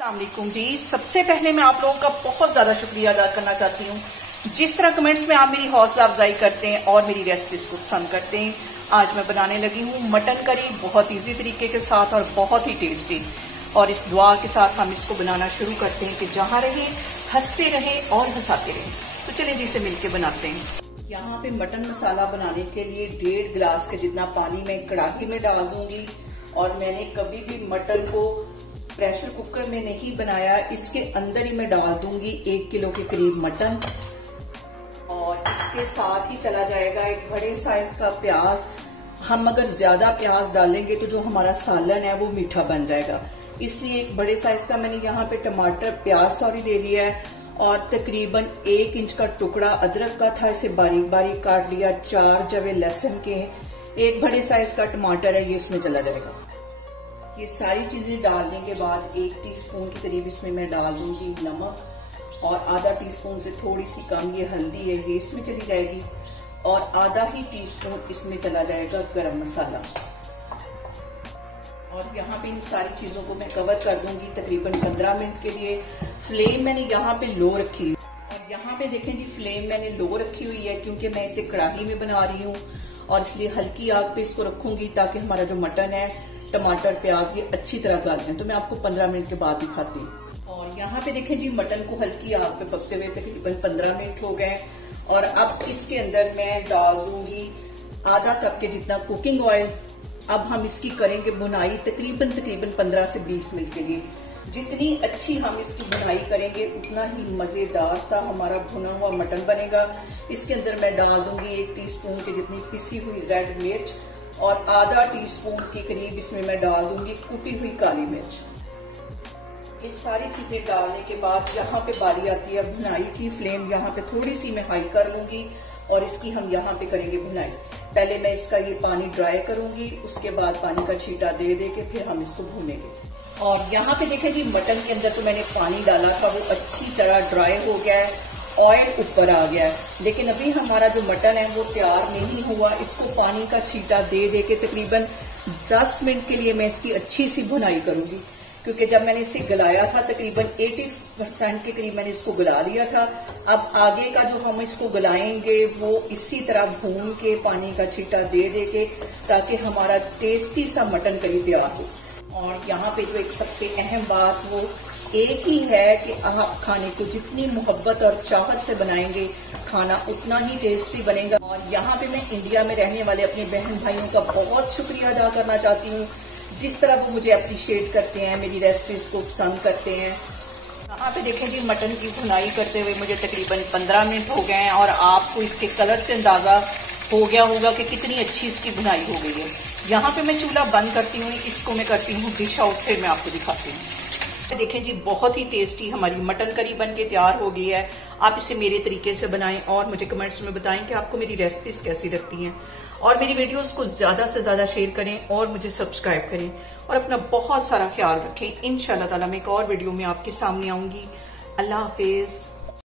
अस्सलाम वालेकुम जी। सबसे पहले मैं आप लोगों का बहुत ज़्यादा शुक्रिया अदा करना चाहती हूँ। जिस तरह कमेंट्स में आप मेरी हौसला अफजाई करते हैं और मेरी रेसिपीज को पसंद करते हैं। आज मैं बनाने लगी हूँ मटन करी, बहुत इजी तरीके के साथ और बहुत ही टेस्टी। और इस दुआ के साथ हम इसको बनाना शुरू करते हैं कि जहाँ रहें हंसते रहें और हंसाते रहें। तो चलिए जी से मिलके बनाते हैं। यहाँ पे मटन मसाला बनाने के लिए 1.5 गिलास के जितना पानी मैं कढ़ाई में डाल दूंगी। और मैंने कभी भी मटन को प्रेशर कुकर में नहीं बनाया, इसके अंदर ही मैं डाल दूंगी 1 किलो के करीब मटन। और इसके साथ ही चला जाएगा एक बड़े साइज का प्याज। हम अगर ज्यादा प्याज डालेंगे तो जो हमारा सालन है वो मीठा बन जाएगा, इसलिए एक बड़े साइज का मैंने यहाँ पे प्याज ले लिया है। और तकरीबन 1 इंच का टुकड़ा अदरक का था, इसे बारीक बारीक काट लिया। 4 जवे लहसुन के, एक बड़े साइज का टमाटर है, ये इसमें चला जाएगा। ये सारी चीजें डालने के बाद 1 टीस्पून के करीब इसमें मैं डाल दूंगी नमक। और आधा टीस्पून से थोड़ी सी कम ये हल्दी है, ये इसमें चली जाएगी। और आधा ही टीस्पून इसमें चला जाएगा गरम मसाला। और यहाँ पे इन सारी चीजों को मैं कवर कर दूंगी तकरीबन 15 मिनट के लिए। फ्लेम मैंने यहाँ पे लो रखी है। और यहाँ पे देखें जी, फ्लेम मैंने लो रखी हुई है क्योंकि मैं इसे कढ़ाई में बना रही हूँ। और इसलिए हल्की आग पे इसको रखूंगी ताकि हमारा जो मटन है, टमाटर प्याज ये अच्छी तरह गल जाए। तो मैं आपको 15 मिनट के बाद दिखाती हूँ। और यहाँ पे देखें जी, मटन को हल्की आग पे पकते हुए तकरीबन 15 मिनट हो गए। और अब इसके अंदर मैं डाल दूंगी आधा कप के जितना कुकिंग ऑयल। अब हम इसकी करेंगे बुनाई तकरीबन 15 से 20 मिनट के लिए। जितनी अच्छी हम इसकी बुनाई करेंगे उतना ही मजेदार सा हमारा भुना हुआ मटन बनेगा। इसके अंदर मैं डाल दूंगी 1 टीस्पून की जितनी पिसी हुई रेड मिर्च। और आधा टीस्पून के करीब इसमें मैं डाल दूंगी कुटी हुई काली मिर्च। ये सारी चीजें डालने के बाद यहाँ पे बारी आती है भुनाई की। फ्लेम यहाँ पे थोड़ी सी मैं हाई कर लूंगी और इसकी हम यहाँ पे करेंगे भुनाई। पहले मैं इसका ये पानी ड्राई करूंगी, उसके बाद पानी का छींटा दे दे के फिर हम इसको भूनेंगे। और यहाँ पे देखें जी, मटन के अंदर तो मैंने पानी डाला था, वो अच्छी तरह ड्राई हो गया है, ऑयल ऊपर आ गया है। लेकिन अभी हमारा जो मटन है वो तैयार नहीं हुआ। इसको पानी का छींटा दे दे के तकरीबन 10 मिनट के लिए मैं इसकी अच्छी सी भुनाई करूंगी। क्योंकि जब मैंने इसे गलाया था तकरीबन 80% के करीब मैंने इसको गला लिया था। अब आगे का जो हम इसको गलाएंगे वो इसी तरह भून के पानी का छींटा दे दे के, ताकि हमारा टेस्टी सा मटन करी तैयार हो। और यहाँ पे जो एक सबसे अहम बात वो एक ही है कि आप खाने को जितनी मोहब्बत और चाहत से बनाएंगे, खाना उतना ही टेस्टी बनेगा। और यहाँ पे मैं इंडिया में रहने वाले अपने बहन भाइयों का बहुत शुक्रिया अदा करना चाहती हूँ, जिस तरह वो मुझे अप्रिशिएट करते हैं, मेरी रेसिपीज को पसंद करते हैं। यहाँ पे देखें जी, मटन की भुनाई करते हुए मुझे तकरीबन 15 मिनट हो गए हैं। और आपको इसके कलर से अंदाजा हो गया होगा कि कितनी अच्छी इसकी भुनाई हो गई है। यहाँ पे मैं चूल्हा बंद करती हूँ, इसको मैं करती हूँ डिश आउट, फिर मैं आपको दिखाती हूँ। देखें जी, बहुत ही टेस्टी हमारी मटन करी बन के तैयार हो गई है। आप इसे मेरे तरीके से बनाएं और मुझे कमेंट्स में बताएं कि आपको मेरी रेसिपीज कैसी लगती हैं। और मेरी वीडियोस को ज्यादा से ज्यादा शेयर करें और मुझे सब्सक्राइब करें। और अपना बहुत सारा ख्याल रखें। इंशाल्लाह ताला मैं एक और वीडियो में आपके सामने आऊंगी। अल्लाह हाफिज।